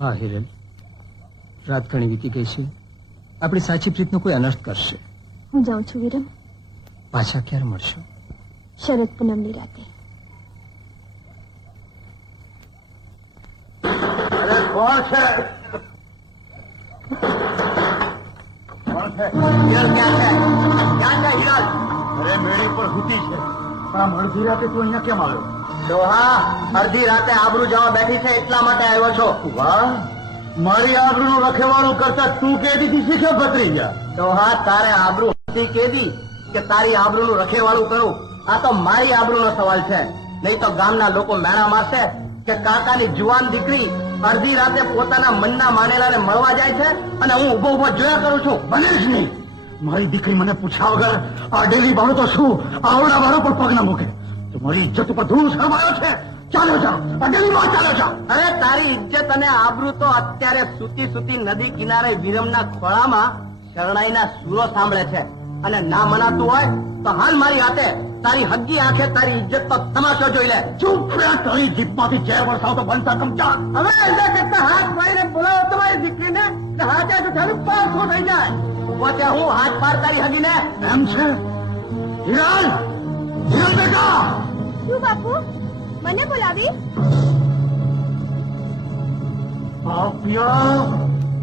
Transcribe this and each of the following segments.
હા હિરલ, રાત ઘણી વીતી ગઈ છે. આપણી સાચી પ્રીતનો કોઈ અનર્થ કરશે. હું જાઉં છું વિરમ. પાછા ક્યારે મળશો? શરદ પૂનમની રાતે. અરે કોણ છે? હિરલ ક્યાં છે? ક્યાં છે હિરલ? અરે મેળી પર સૂતી છે. પણ અડધી રાતે તું અહીંયા કેમ આવ્યો? ડોહા, અડધી રાતે આબરૂ જવા બેઠી છે એટલા માટે આવ્યો છો. વાહ, મારી આબરૂનું રખેવાળું કરતા તું કેદી થી શીખે ભત્રીજા? ડોહા, તારે આબરૂ હતી કેદી કે તારી આબરૂનું રખેવાળું કરું? આ તો મારી આબરૂનો સવાલ છે. નહીં તો ગામના લોકો મેણા મારશે કે કાકાની જુવાન દીકરી અડધી રાતે પોતાના મનના માનેલાને મળવા જાય છે અને હું ઉભો ઉભો જોયા કરું છું. બને જ નહીં. મારી દીકરી મને પૂછ્યા વગર આ ડેલી બાળો તો શું આવડા બાળો પર પગ ના મૂકે. તમારી ઇજ્જત ઉપર ધૂળ શરમાયો છે. ચાલો જાઓ, આ ડેલીમાં ચાલો જાઓ. અરે તારી ઇજ્જત અને આબરૂ તો અત્યારે સૂતી સૂતી નદી કિનારે વિરમના ખોળામાં શરણાઈના સૂરો સાંભળે છે. અને ના મનાતું હોય તો હાલ મારી હાથે તારી હગી આંખે તારી ઇજ્જત તો તમાશો જોઈ લે. ચૂપ રે, તારી જીભમાંથી ઝેર વરસાવ તો બનતા કમચા. હવે એના કરતા હાથ મારીને બોલાવો તમારી દીકરીને. હાથે તો તારું પાછો થઈ જાય. ઉભો છે હું હાથ પાર તારી હગીને. એમ છે હિરલ? હિરલ બેટા! શું બાપુ, મને બોલાવી?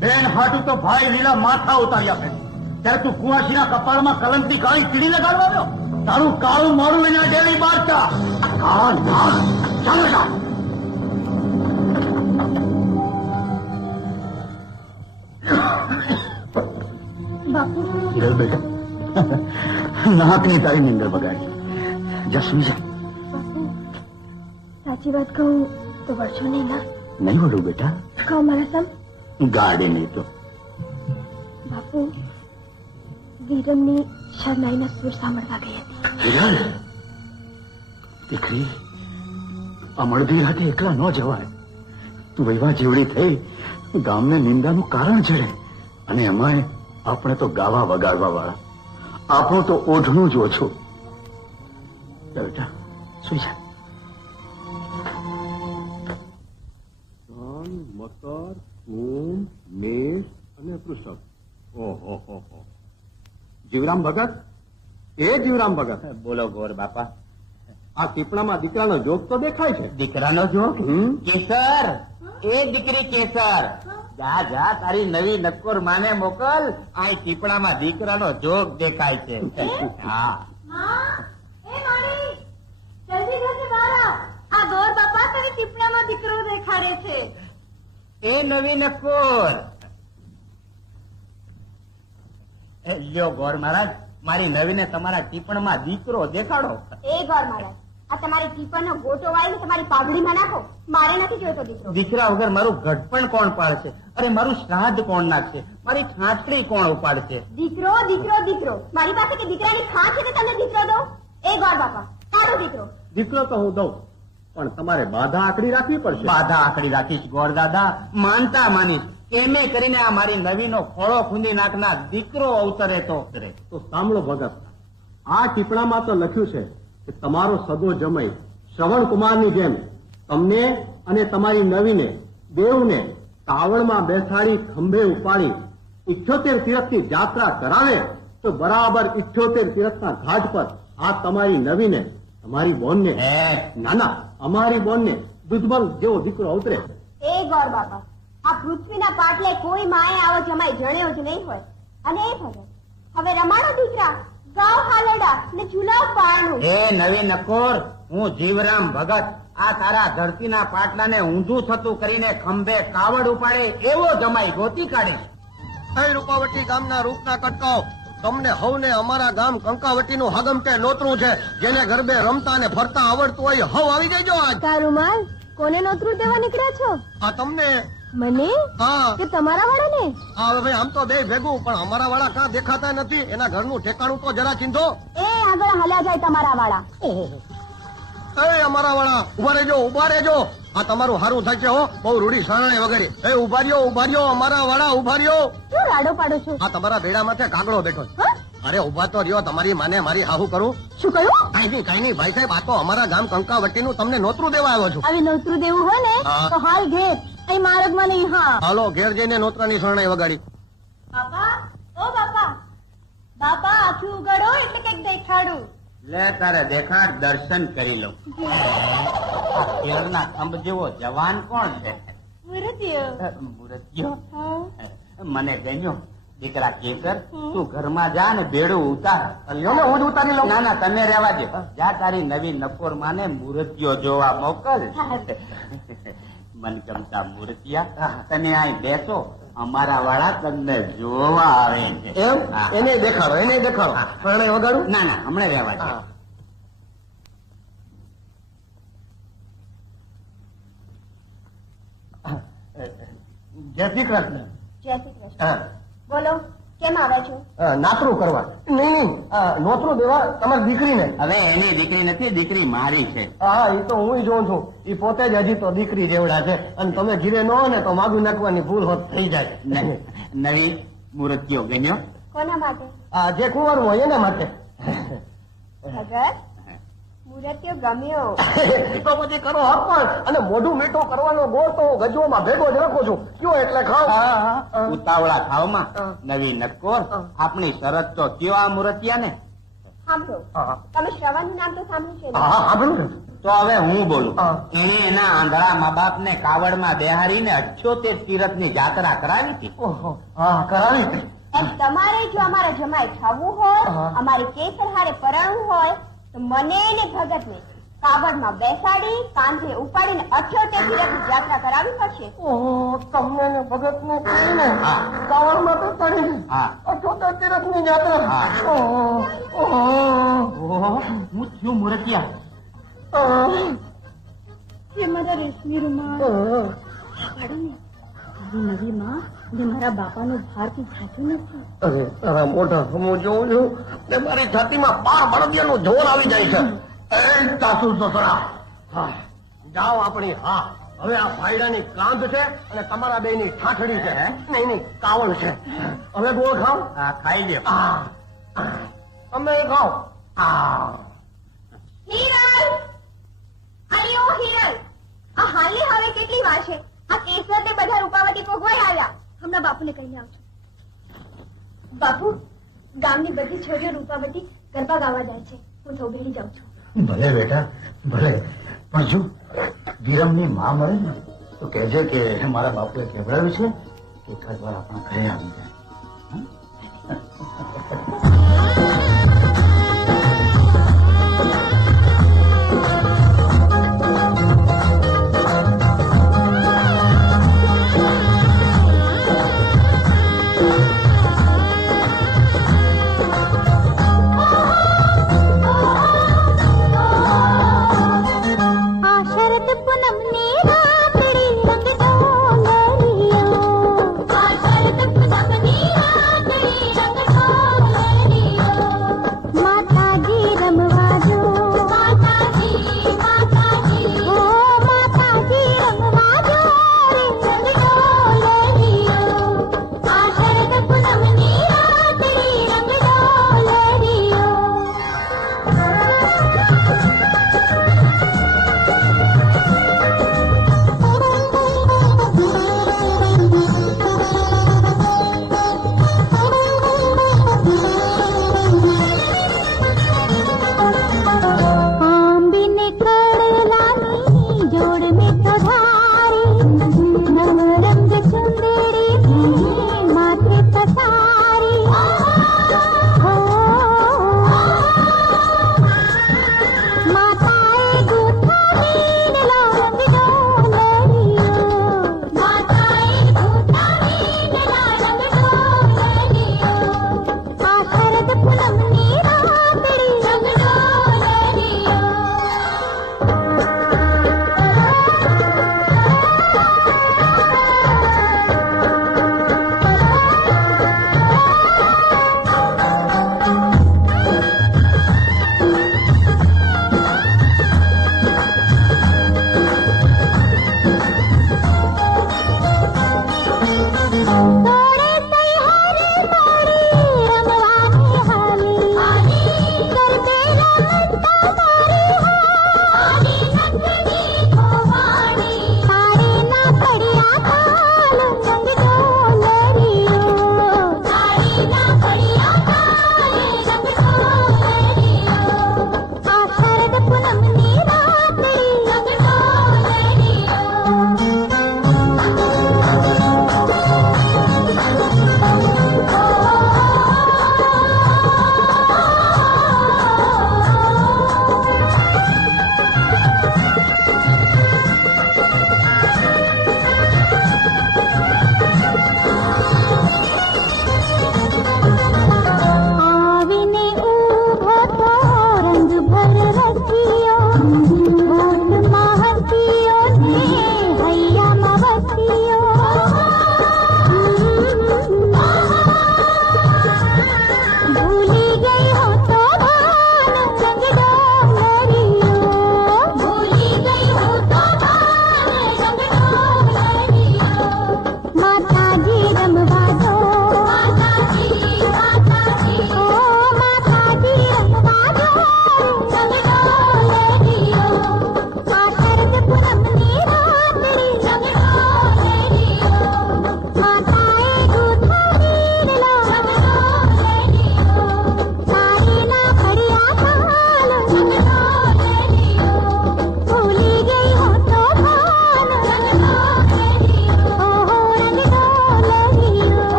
બેન હાટું તો ભાઈ લીલા માથા ઉતાર્યા છે. ત્યારે તું કુંવાસીના કપાળમાં કલંકની કાળી કીડી લગાડવા આવ્યો? તારું કાળું મારું એના ડેલી બાર ચા. ચાલો જા. બાપુ, હિરલ બેટા, નાકની તારી નીંદર બગાડી. જા સુઈ જા. બાપુ, સાચી વાત કહું તો વર્ષો નહીં ના? નહીં વળું બેટા. કહો મારા સમ. ગાડે નહીં તો. બાપુ, વિરમની શરણાઈના સૂર સાંભળવા ગઈ હતી. હિરલ દીકરી, અમળદી રાતે એકલા ન જવાય. તું વૈવા જેવડી થઈ ગામને નિંદાનું કારણ જડે. અને એમાંય આપણે તો ગાવા વગાડવા વાળા. આપણું તો ઓઢણું જ ઓછું. બેટા સુઈ જા. મકર, કુંભ, મેષ અને વૃષભ. ઓહો, જીવરામ ભગત, એ જીવરામ ભગત. બોલો ગોર બાપા. આ ટીપણામાં દીકરાનો જોગ તો દેખાય છે. દીકરાનો જોગ? કેસર, એ દીકરી કેસર, જા જા તારી નવી નક્કોર માને મોકલ. આ ટીપણામાં દીકરાનો જોગ દેખાય છે. હા આ ગોર બાપા તારી ટીપણામાં દીકરો દેખાડે છે. એ નવી નક્કોર. લ્યો ગોર મહારાજ, મારી નવીને તમારા ટીપણમાં દીકરો દેખાડો. એ ગોર મહારાજ, આ તમારી ટીપણનો ગોટો વાળીને તમારી પાઘડીમાં નાખો. મારે નથી જોઈતો દીકરો. દીકરા વગર મારું ઘડપણ કોણ પાડશે? અરે મારું શ્રાદ્ધ કોણ નાખશે? મારી ખાંટડી કોણ ઉપાડશે? દીકરો દીકરો દીકરો, મારી પાસે કે દીકરાની ખાં છે કે તમને દીકરો દો? એ ગોર બાપા, કાઢો દીકરો. દીકરો તો હું દઉં, પણ તમારે બાધા આકડી રાખવી પડશે. બાધા આકડી રાખીશ ગોર દાદા, માનતા માનીશ. એમે કરીને આ મારી નવીનો ખોળો ખૂંદી નાખનાર દીકરો અવતરે તો કરે. તો સાંભળો ભગત, આ ટીપણામાં તો લખ્યું છે કે તમારો સદો જમાઈ શ્રવણ કુમારની જેમ તમને અને તમારી નવીને દેવને કાવડમાં બેસાડી ખંભે ઉપાડી 78 તીરથની જાત્રા કરાવે તો બરાબર 78 તીરથના ઘાટ પર આ તમારી નવીને તમારી બોનને, ના અમારી બોનને દુધમલ જેવો દીકરો અવતરે. એ ગોર બાપા, આ પૃથ્વીના પાટલે કોઈ માએ આવો જમાઈ જણ્યો જ નહીં હોય. અને એ ભગત, હવે રમાડો દીકરા, ગાવ હાલડા ને ઝુલાવ પારણું. એ નવી નકોર, હું જીવરામ ભગત આ તારા ધરતીના પાટલાને ઊંધું થતું કરીને ખંભે કાવડ ઉપાડે એવો જમાઈ ગોતી કાઢીશ. રૂપાવટી ગામના રૂપના કટકાઓ, તમને હવને અમારા ગામ કંકાવટીનું હગમટે નોતરું છે. જેને ગરબે રમતા ને ફરતા આવડતું હોય હવ આવી જજો આજ. તારું માલ કોને નોતરું દેવા નીકળ્યા છો? આ તમને. મને? હા, કે તમારા વાળાને? હા ભાઈ, આમ તો બે ભેગું, પણ અમારા વાળા કાં દેખાતા નથી? એના ઘરનું ઠેકાણું તો જરા ચીંધો. એ આગળ હલ્યા જાય તમારા વાળા. એ અમારા વાળા ઉભા રહેજો, ઉભા રહેજો. આ તમારું હારું થાય છે હો, બહુ રૂડી શરણે વગેરે. એ ઉભા રહ્યો અમારા વાળા, ઉભા રહ્યો. શું રાડો પાડો છો? આ તમારા બેડામાં કાગડો બેઠો છે. હા? અરે ઉભા તો રહ્યો, તમારી માને મારી હાહુ કરું. શું કહ્યું? કઈ નહીં ભાઈ સાહેબ, આ તો અમારા ગામ કંકાવટીનું તમને નોતરું દેવા આવ્યો છું. આવી નોતરું દેવું હોય ને હા. તો હાલ ઘેર અહીં માર્ગમાં નહીં. હા હાલો ઘેર જઈને નોતરાની શરણાઈ વગાડી. બાપા, ઓ બાપા, બાપા આખી ઉગાડો એટલે કઈક દેખાડું. લે તારે દેખાડ, દર્શન કરી લઉં. આ ઘેરના ખંભ જેવો જવાન કોણ છે? મુરતિયો. મૂર્તિઓ હા. મને ગમ્યો. દીકરા કેસર, તું ઘરમાં જા ને બેડું ઉતાર. લ્યો ને હું જ ઉતારી લઉં. ના ના, તમે રહેવા દે. જા તારી નવી નકોર માને મૂર્તિઓ જોવા મોકલ. મન ગમતા મૂર્તિયા, તમે અહીં બેસો, અમારા વાળા તમને જોવા આવે છે. એમ હા. એને દેખાડો, એને દેખાડો. શરણાઈ વગાડું. ના ના, હમણાં રહેવા દે. જય શ્રી કૃષ્ણ. જય શ્રી કૃષ્ણ. હા. બોલો, કેમ આવ્યા છો? નાતરું કરવા. નહીં નોતરું દેવા તમારી દીકરીને. હવે એની દીકરી નથી, દીકરી મારી છે. હા એ તો હું જોઉં છું. એ પોતે જ હજી તો દીકરી જેવડા છે અને તમે ઘીરે ન હોય ને તો માગું નાખવાની ભૂલ હોત થઈ જાય. નવી મૂર્તિઓ ગમ્યો? કોના માટે? જે કુંવર હોય એના માટે. ભગત, મુરતિયો ગમ્યો. એ તો પછી કરો અર્પણ અને મોઢું મીઠું કરવાનો ગોળ તો હું ગજવામાં ભેગો જ રાખું છું. કયો એટલે ખાવ. ઉતાવળા ખાવમાં નવી નક્કોર. આપણી શરત તો કયો આ મૂર્તિયા ને. સાંભળો, તમે શ્રવણનું નામ તો સાંભળ્યું છે ને? હા સાંભળ્યું ને. તો હવે હું બોલું. હા. એને એના આંધળા મા બાપ ને કાવડમાં બેહારીને 78 તીરથની જાત્રા કરાવી હતી. ઓહો હા કરાવી. એમ તમારે જો અમારા જમાઈ ખાવું હોય, અમારી કેસર હારે પરણવું હોય તો મને ને ભગતને કાવડમાં બેસાડી કાંધે ઉપાડીને 78 તીરથની યાત્રા કરાવવી પડશે. ઓહો તમને ને ભગત ને કહીને હા. કાવડમાં તો પડી. હા. 78 તીરથની યાત્રા. હા. ઓહો ઓહો ઓહો, હું થયું મૂર્તિયા. એ મારા રેશમી રૂમાલ પાડો ને. મારી નવી માં ને મારા બાપાનો ભાર કઈ થાતું નથી. અરે તારા મોઢા હું જોઉં છું ને મારી છાતીમાં પાર બળદિયાનું જોર આવી જાય છે. એ સાસુ સસરા, હા જાઓ આપણી. હા હવે આ ફાયડાની કાંધ છે અને તમારા બેની ઠાઠડી છે. નહીં કાવડ છે. હવે ગોળ ખાવ. હા, ખાઈ લ્યો. અમે ખાવ. હિરલ, અરે ઓ હિરલ, આ હાલી હવે કેટલી વાર છે? આ કેસર ને બધા રૂપાવતી ભોગવાઈ આવ્યા. હમણાં બાપુને કહીને આવજો. બાપુ, ગામની બધી છોરીઓ રૂપાવતી ગરબા ગાવા જાય છે. હું તો બેસી જાઉં છું. ભલે બેટા ભલે, પણ જો વિરમની માં મળે ને તો કહેજે કે મારા બાપુએ કહેવડાવ્યું છે કે એકાદ વાર આપણા ઘરે આવી જાય.